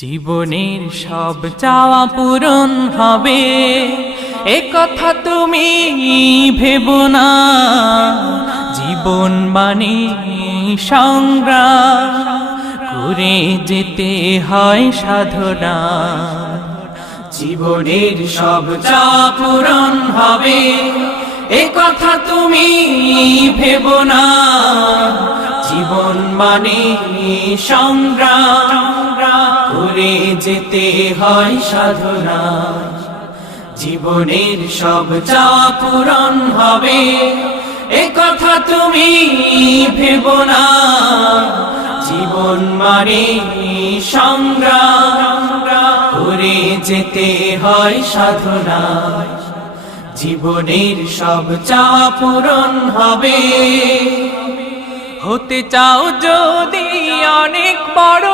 জীবনের সব চাওয়া পূরণ হবে এ কথা তুমি ভেবো না। জীবন মানে সংগ্রাম করে যেতে হয় সাধনা। জীবনের সব চাওয়া পূরণ হবে এ কথা তুমি ভেবো না। জীবন মানে সংগ্রাম করে যেতে হয় সাধনা। জীবনের সব চাওয়া পূরণ হবে এ কথা তুমি ভেবো না। জীবন মানে সংগ্রাম করে যেতে হয় সাধনা। জীবনের সব চাওয়া পূরণ হবে। হতে চাও যদি অনেক বড়